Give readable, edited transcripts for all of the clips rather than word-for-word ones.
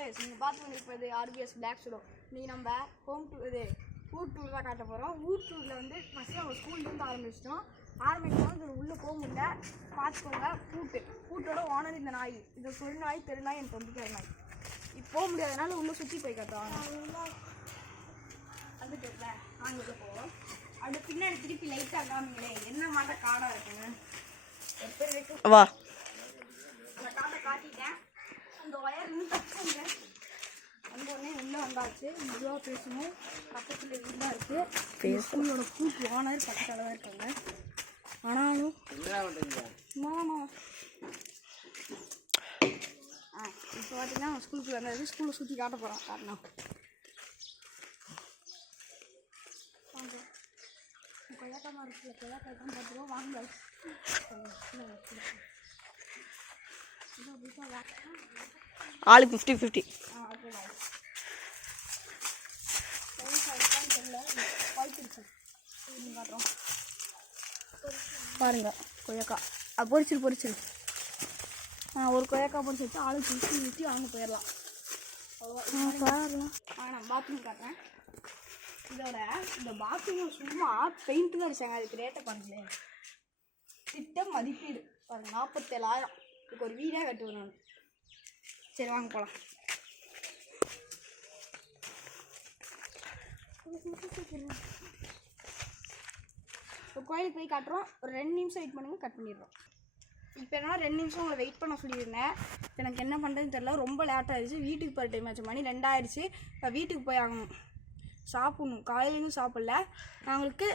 College நீங்கள் பார்த்து பண்ணிருப்பது RBS black pseudo. நீங்கள் நம்ம ஹோம் டூர் இது ஊர் டூர் தான் காட்ட போகிறோம். ஊர் டூரில் வந்து ஃபஸ்ட்டு நம்ம ஸ்கூல்லேருந்து ஆரம்பிச்சிட்டோம். ஆரம்பிக்கும் உள்ளே போக முடியல, பார்த்துக்கோங்க. பூட்டோட ஓனர் இந்த நாய், இந்த சொல் நாய் தெருநாய் எனக்கு வந்து தெரு நாய். இப்போ போக முடியாதனால உள்ளே சுற்றி போய் காட்டுவாங்க. அது தெரியல நாங்கள் உள்ளே போவோம். அப்படி பின்னாடி திருப்பி லைட்டாக காமிங்களே என்ன மாட்ட காடாக இருக்குங்க. வா அந்த காட்டை காட்டிட்டேன். அந்த ஒயர் இன்னும் தச்சுங்க. அந்த உடனே உள்ளே வந்தாச்சு. மெதுவாக பேசணும். பக்கத்தில் இருந்தால் இருக்குது. ஸ்கூலோட கூட்டு ஓனர் பக்கத்தில் தான் இருக்காங்க. ஆனாலும் இப்போ பார்த்தீங்கன்னா ஸ்கூலுக்கு வந்தது. ஸ்கூலை சுற்றி காட்ட போகிறோம். காரணம் கொய்யாக்கா மரம் இருக்குல்ல, கொய்யாக்காய் தான் பார்த்துருவோம். வாங்க ஆளுக்கு 50-50. பாருங்க கொய்யாக்கா பொரிச்சிரு. ஒரு கொய்யாக்கா பொரிச்சு வச்சு ஆளுக்கு ஊற்றி வாங்க போயிடலாம். அவ்வளோதான். நான் பாத்ரூம் காட்டுறேன். இதோட இந்த பாத்ரூம் சும்மா பெயிண்ட் தான் அடிச்சாங்க. அதுக்கு ரேட்டை பாருங்களேன். திட்ட மதிப்பீடு பாருங்க 47,000. இதுக்கு ஒரு வீடே கட்டுவேன் நான். சரி வாங்க போகலாம். இப்போ கோயிலுக்கு போய் காட்டுறோம். ஒரு 2 நிமிஷம் வெயிட் பண்ணுங்க, கட் பண்ணிடுறோம். இப்போ என்னன்னா 2 நிமிஷம் உங்களை வெயிட் பண்ண சொல்லியிருந்தேன். எனக்கு என்ன பண்ணுறதுன்னு தெரியல. ரொம்ப லேட் ஆகிடுச்சு. வீட்டுக்கு போகிற டைம் ஆச்சு. மணி 2 ஆயிடுச்சு. இப்போ வீட்டுக்கு போய் ஆகணும், சாப்பிட்ணும். காலையிலேருந்து சாப்பிடல. நான் உங்களுக்கு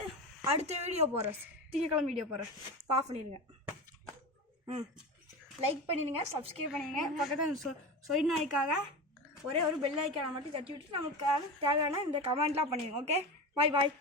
அடுத்த வீடியோ போடுறேன், திங்கக்கிழமை வீடியோ போடுறேன். ஆஃப் பண்ணிடுங்க. லைக் பண்ணிடுங்க, சப்ஸ்கிரைப் பண்ணிடுங்க. பக்கத்தில் சொல் நாய்க்காக ஒரே ஒரு பெல் ஐக்கானை மட்டும் தட்டி விட்டு நமக்கு தேவையான இந்த கமெண்ட்லாம் பண்ணிடுங்க. ஓகே, பாய்.